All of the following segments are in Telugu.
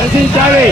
నశించాలి.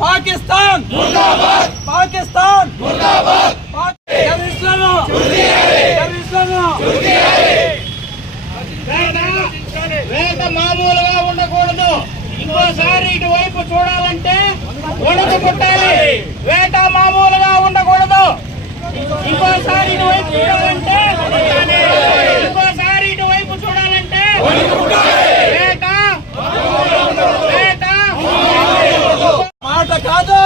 पाकिस्तान मुर्दाबाद, पाकिस्तान मुर्दाबाद, వేట మామూలుగా ఉండకూడదు. ఇంకోసారి ఇటువైపు చూడాలంటే వణుకు పుట్టాలి. వేట మామూలుగా ఉండకూడదు. ఇంకోసారి ఇటువైపు చూడాలంటే వేట మాట కాదు.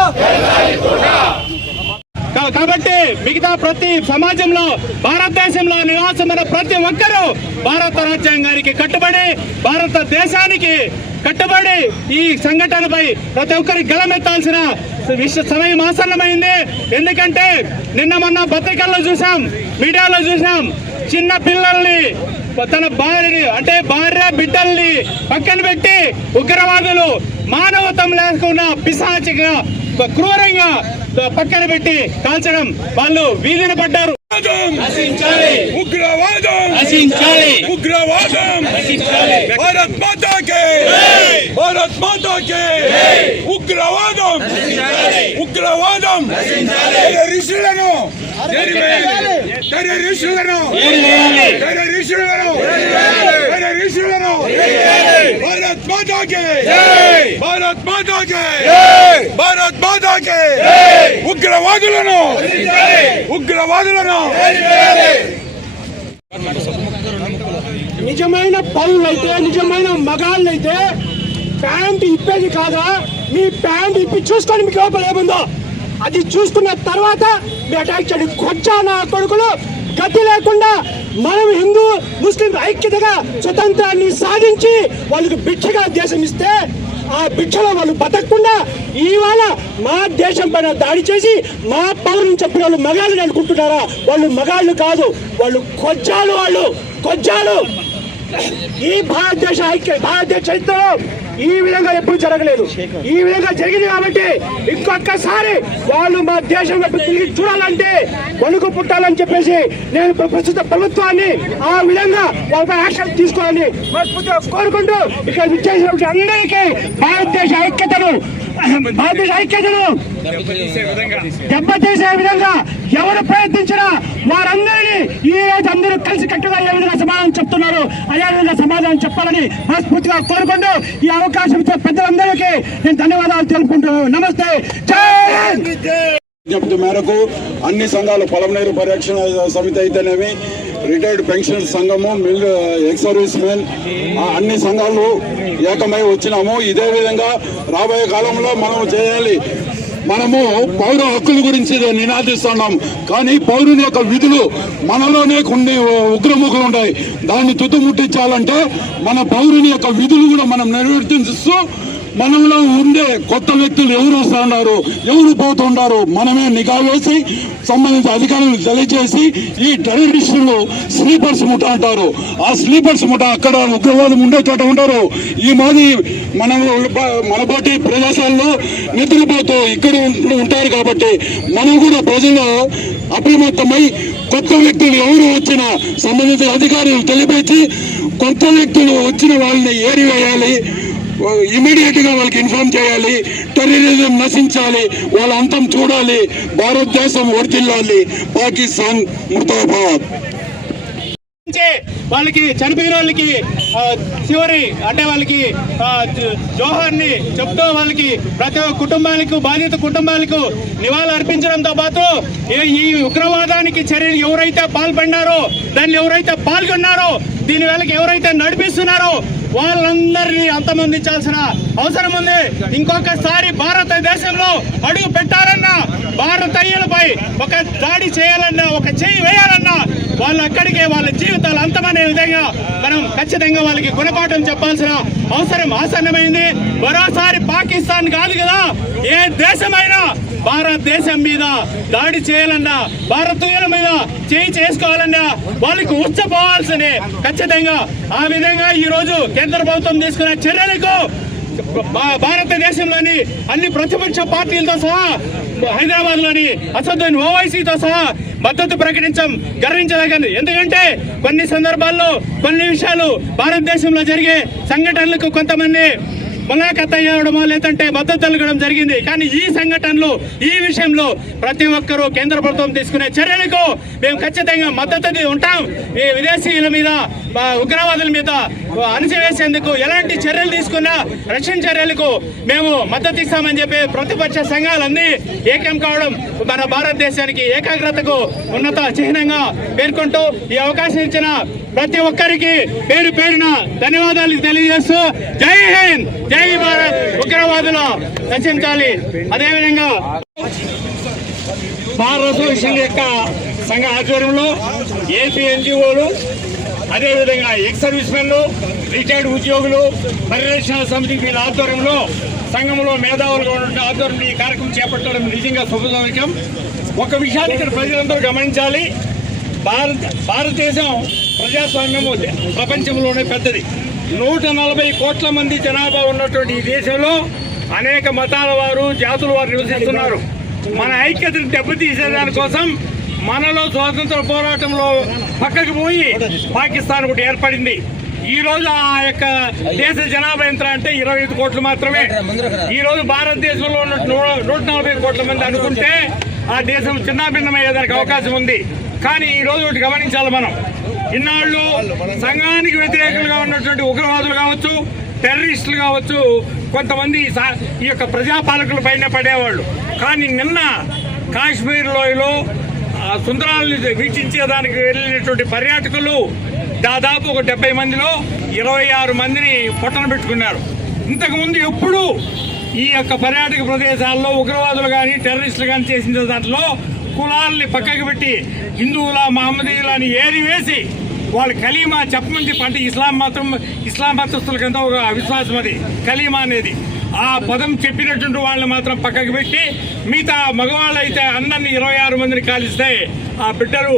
కాబట్టి మిగతా ప్రతి సమాజంలో భారతదేశంలో నివాసమైన ప్రతి ఒక్కరూ భారత రాజ్యాంగానికి కట్టుబడి భారతదేశానికి కట్టుబడి ఈ సంఘటనపై ప్రతి ఒక్కరికి గళమెత్తాల్సిన సమయం ఆసన్నమైంది. ఎందుకంటే నిన్న మొన్న పత్రికల్లో చూసాం, మీడియాలో చూసాం, చిన్న పిల్లల్ని తన భార్య బిడ్డల్ని పక్కన పెట్టి ఉగ్రవాదులు మానవత్వం లేకుండా పిశాచిగా క్రూరంగా పక్కన పెట్టి కాల్చడం, వాళ్ళు వీధిన పడ్డారు. ఉగ్రవాదం భారత్ మాతాకే, భారత్ మాతాకే. ఉగ్రవాదం టెర్రరిస్టులను భారత్ మాతాకే, భారత్ మాతాకే, భారత్ మాతాకే. ఉగ్రవాదులను నిజమైన పౌరులైతే, నిజమైన మగాళ్ళైతే ప్యాంట్ ఇప్పేది కాదా? మీ ప్యాంట్ ఇప్పి చూసుకొని మీకు లోపల ఏముందో అది చూసుకున్న తర్వాత మీ అటాక్ చేయండి. కొచ్చా నా కొడుకులు గతి లేకుండా మనం హిందూ ముస్లిం ఐక్యతగా స్వతంత్రాన్ని సాధించి వాళ్ళకి భిక్షగా దేశం ఇస్తే ఆ భిక్షలో వాళ్ళు బతకకుండా ఇవాళ మా దేశం పైన దాడి చేసి మా పౌరులను చెప్పిన వాళ్ళు మగాళ్ళు అనుకుంటున్నారా? వాళ్ళు మగాళ్ళు కాదు, వాళ్ళు కొజ్జాలు. ఈ భారతదేశ చరిత్రలో ఈ విధంగా ఎప్పుడు జరగలేదు. ఈ విధంగా జరిగింది కాబట్టి ఇంకొకసారి వాళ్ళు మా దేశం వైపు తిరిగి చూడాలంటే వణుకు పుట్టాలని చెప్పేసి నేను ప్రస్తుత ప్రభుత్వాన్ని ఆ విధంగా వాళ్ళపై యాక్షన్ తీసుకోవాలని మనస్ఫూర్తిగా కోరుకుంటూ ఇక్కడ విచ్చేసినటువంటి అందరికీ భారతదేశ ఐక్యతను భారతదేశ ఐక్యతను దెబ్బతీసే విధంగా ఎవరు ప్రయత్నించినా వారందరినీ ఈ రోజు అందరూ కలిసి కట్టుగా ఏ విధంగా సమాధానం చెప్తున్నారు అదే విధంగా సమాధానం చెప్పాలని మనస్ఫూర్తిగా కోరుకుంటూ ఈ అవకాశం ఇచ్చే పెద్దలందరికీ నేను ధన్యవాదాలు తెలుపుకుంటున్నాను. నమస్తే. జై హింద్. విజ్ఞప్తి మేరకు అన్ని సంఘాలు పొలంనేరు పరిరక్షణ సమితి అయితేనేమి, రిటైర్డ్ పెన్షన్ సంఘము, మిల్ ఎక్స్ సర్వీస్ మెన్, అన్ని సంఘాలు ఏకమై వచ్చినాము. ఇదే విధంగా రాబోయే కాలంలో మనం చేయాలి. మనము పౌర హక్కుల గురించి నినాదిస్తున్నాం, కానీ పౌరుని యొక్క విధులు మనలోనే కొన్ని ఉగ్రముఖులు ఉంటాయి. దాన్ని తుట్టుముట్టించాలంటే మన పౌరుని యొక్క విధులు కూడా మనం నిర్వర్తిస్తూ మనలో ఉండే కొత్త వ్యక్తులు ఎవరు వస్తూ ఉన్నారు, ఎవరు పోతుంటారు, మనమే నిఘా వేసి సంబంధించిన అధికారులకు తెలియజేసి ఈ టెర్రరిస్టులు స్లీపర్స్ ముఠా అంటారు. ఆ స్లీపర్స్ ముఠా అక్కడ ఉగ్రవాదం ఉండే చోట ఉంటారు. ఈ మాది మనబోటి ప్రదేశాల్లో నిద్రపోతూ ఇక్కడ ఉంటారు. కాబట్టి మనం కూడా ప్రజలు అప్రమత్తమై కొత్త వ్యక్తులు ఎవరు వచ్చినా సంబంధించిన అధికారులు తెలిపించి కొత్త వ్యక్తులు వచ్చిన వాళ్ళని ఏరివేయాలి, ఇమీడియట్ గా వాళ్ళకి ఇన్ఫార్మ్ చేయాలి. టెర్రరిజం నశించాలి, వాళ్ళ అంతం చూడాలి, భారతదేశం వర్ధిల్లాలి. పాకిస్తాన్ ముర్దాబాద్. వాళ్ళకి చనిపోయిన వాళ్ళకి చివరి అంటే వాళ్ళకి జోహార్ని చెప్తూ వాళ్ళకి ప్రతి ఒక్క కుటుంబాలకు బాధిత కుటుంబాలకు నివాళులు అర్పించడంతో పాటు ఈ ఉగ్రవాదానికి చర్యలు ఎవరైతే పాల్పడినారో, దాన్ని ఎవరైతే పాల్గొన్నారో, దీని వేళకి ఎవరైతే నడిపిస్తున్నారో వాళ్ళందరినీ అంతమొందించాల్సిన అవసరం ఉంది. ఇంకొకసారి భారతదేశంలో అడుగు పెట్టాలన్నా, భారతీయులపై ఒక దాడి చేయాలన్నా, ఒక చేయి వేయాలన్నా వాళ్ళు అక్కడికే వాళ్ళ జీవితాలు అంతమనే విధంగా మనం ఖచ్చితంగా వాళ్ళకి గుణపాఠం చెప్పాల్సిన అవసరం ఆసన్నమైంది. మరోసారి పాకిస్తాన్ కాదు కదా, ఏ దేశమైనా భారతదేశం మీద దాడి చేయాలన్నా, భారతీయుల మీద చేయి చేసుకోవాలన్నా వాళ్ళకి ఉచ్చపోవాల్సిందే ఖచ్చితంగా. ఆ విధంగా ఈ రోజు కేంద్ర ప్రభుత్వం తీసుకున్న చర్యలకు భారతదేశంలోని అన్ని ప్రతిపక్ష పార్టీలతో సహా హైదరాబాద్ లోని అసదుద్దీన్ ఓవైసీతో సహా మద్దతు గర్వించదగింది. ఎందుకంటే కొన్ని సందర్భాల్లో కొన్ని విషయాలు భారతదేశంలో జరిగే సంఘటనలకు కొంతమంది ములాఖత్ అయ్యడమో లేదంటే మద్దతు తెలగడం జరిగింది. కానీ ఈ సంఘటనలు, ఈ విషయంలో ప్రతి ఒక్కరూ కేంద్ర ప్రభుత్వం తీసుకునే చర్యలకు మేము ఖచ్చితంగా మద్దతు ఉంటాం. ఈ విదేశీయుల మీద, ఉగ్రవాదుల మీద అణచివేసేందుకు ఎలాంటి చర్యలు తీసుకున్నా రక్షణ చర్యలకు మేము మద్దతు ఇస్తామని చెప్పి ప్రతిపక్ష సంఘాలన్నీ ఏకం కావడం మన భారతదేశానికి ఏకాగ్రతకు ఉన్నత చిహ్నంగా పేర్కొంటూ ఈ అవకాశం ఇచ్చిన ప్రతి ఒక్కరికి పేరు పేరున ధన్యవాదాలు తెలియజేస్తూ జై హింద్, జై భారత్. ఉగ్రవాదులు రక్షించాలి. అదేవిధంగా భారత యొక్క సంఘ ఆధ్వర్యంలో ఏపీ ఎన్జిఓలు, అదేవిధంగా ఎక్స్ సర్వీస్ మెన్లు, రిటైర్డ్ ఉద్యోగులు, పరిరక్షణ సమితి వీళ్ళ ఆధ్వర్యంలో సంఘంలో మేధావులుగా ఉన్న ఆధ్వర్యంలో ఈ కార్యక్రమం చేపట్టడం నిజంగా శుభదాయకం. ఒక విషయాన్ని ఇక్కడ ప్రజలందరూ గమనించాలి. భారతదేశం ప్రజాస్వామ్యము ప్రపంచంలోనే పెద్దది. 140 కోట్ల మంది జనాభా ఉన్నటువంటి ఈ దేశంలో అనేక మతాల వారు, జాతుల వారు నివసిస్తున్నారు. మన ఐక్యతను దెబ్బతీసేదాని కోసం మనలో స్వాతంత్ర పోరాటంలో పక్కకు పోయి పాకిస్తాన్ ఒకటి ఏర్పడింది. ఈ రోజు ఆ యొక్క దేశ జనాభా ఎంత అంటే 25 కోట్లు మాత్రమే. ఈ రోజు భారతదేశంలో ఉన్న 140 కోట్ల మంది అనుకుంటే ఆ దేశం చిన్నాభిన్నమయ్యేదానికి అవకాశం ఉంది. కానీ ఈ రోజు ఒకటి గమనించాలి మనం. ఇన్నాళ్ళు సంఘానికి వ్యతిరేకులుగా ఉన్నటువంటి ఉగ్రవాదులు కావచ్చు, టెర్రరిస్టులు కావచ్చు, కొంతమంది ఈ యొక్క ప్రజాపాలకుల పైన పడేవాళ్ళు. కానీ నిన్న కాశ్మీర్ లోయలో సుందరాలను వీక్షించేదానికి వెళ్ళినటువంటి పర్యాటకులు దాదాపు ఒక 70 మందిలో 26 మందిని పొట్టన పెట్టుకున్నారు. ఇంతకుముందు ఎప్పుడు ఈ యొక్క పర్యాటక ప్రదేశాల్లో ఉగ్రవాదులు కానీ టెర్రరిస్టులు కానీ చేసిన దాంట్లో కులాలని పక్కకు పెట్టి హిందువుల, మహమ్మదీయులని ఏరివేసి వాళ్ళు కలీమా చెప్పమంది అంటే ఇస్లాం మతస్థుల కింద ఒక అవిశ్వాసం అది కలీమా అనేది. ఆ పదం చెప్పినటువంటి వాళ్ళని మాత్రం పక్కకు పెట్టి మిగతా మగవాళ్ళు అయితే అందరినీ 26 మందిని కాలిస్తే ఆ బిడ్డలు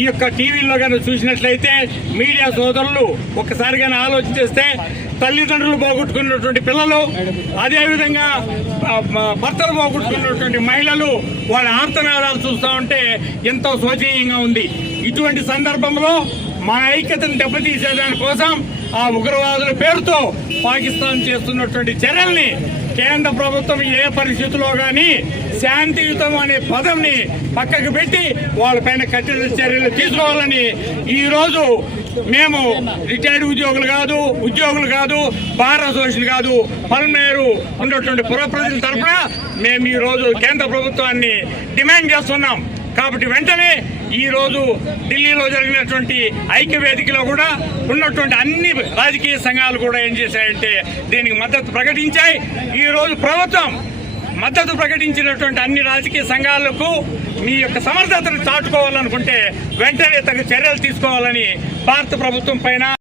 ఈ యొక్క టీవీల్లో కానీ చూసినట్లయితే మీడియా సోదరులు ఒక్కసారిగానే ఆలోచించేస్తే తల్లిదండ్రులు పోగొట్టుకున్నటువంటి పిల్లలు, అదేవిధంగా భర్తలు పోగొట్టుకున్నటువంటి మహిళలు వాళ్ళ ఆర్తనాదాలు చూస్తూ ఉంటే ఎంతో శోచనీయంగా ఉంది. ఇటువంటి సందర్భంలో మన ఐక్యతను దెబ్బతీసేదాని కోసం ఆ ఉగ్రవాదుల పేరుతో పాకిస్తాన్ చేస్తున్నటువంటి చర్యల్ని కేంద్ర ప్రభుత్వం ఏ పరిస్థితుల్లో కానీ శాంతియుతం అనే పదంని పక్కకు పెట్టి వాళ్ళపైన కఠిన చర్యలు తీసుకోవాలని ఈరోజు మేము రిటైర్డ్ ఉద్యోగులు కాదు బార్ అసోసియేషన్ కాదు పల్మేరు ఉన్నటువంటి పుర ప్రజల తరఫున మేము ఈరోజు కేంద్ర ప్రభుత్వాన్ని డిమాండ్ చేస్తున్నాం. కాబట్టి వెంటనే ఈరోజు ఢిల్లీలో జరిగినటువంటి ఐక్యవేదికలో కూడా ఉన్నటువంటి అన్ని రాజకీయ సంఘాలు కూడా ఏం చేశాయంటే దీనికి మద్దతు ప్రకటించాయి. ఈరోజు ప్రభుత్వం మద్దతు ప్రకటించినటువంటి అన్ని రాజకీయ సంఘాలకు మీ యొక్క సమర్థతను చాటుకోవాలనుకుంటే వెంటనే తగు చర్యలు తీసుకోవాలని భారత ప్రభుత్వం పైన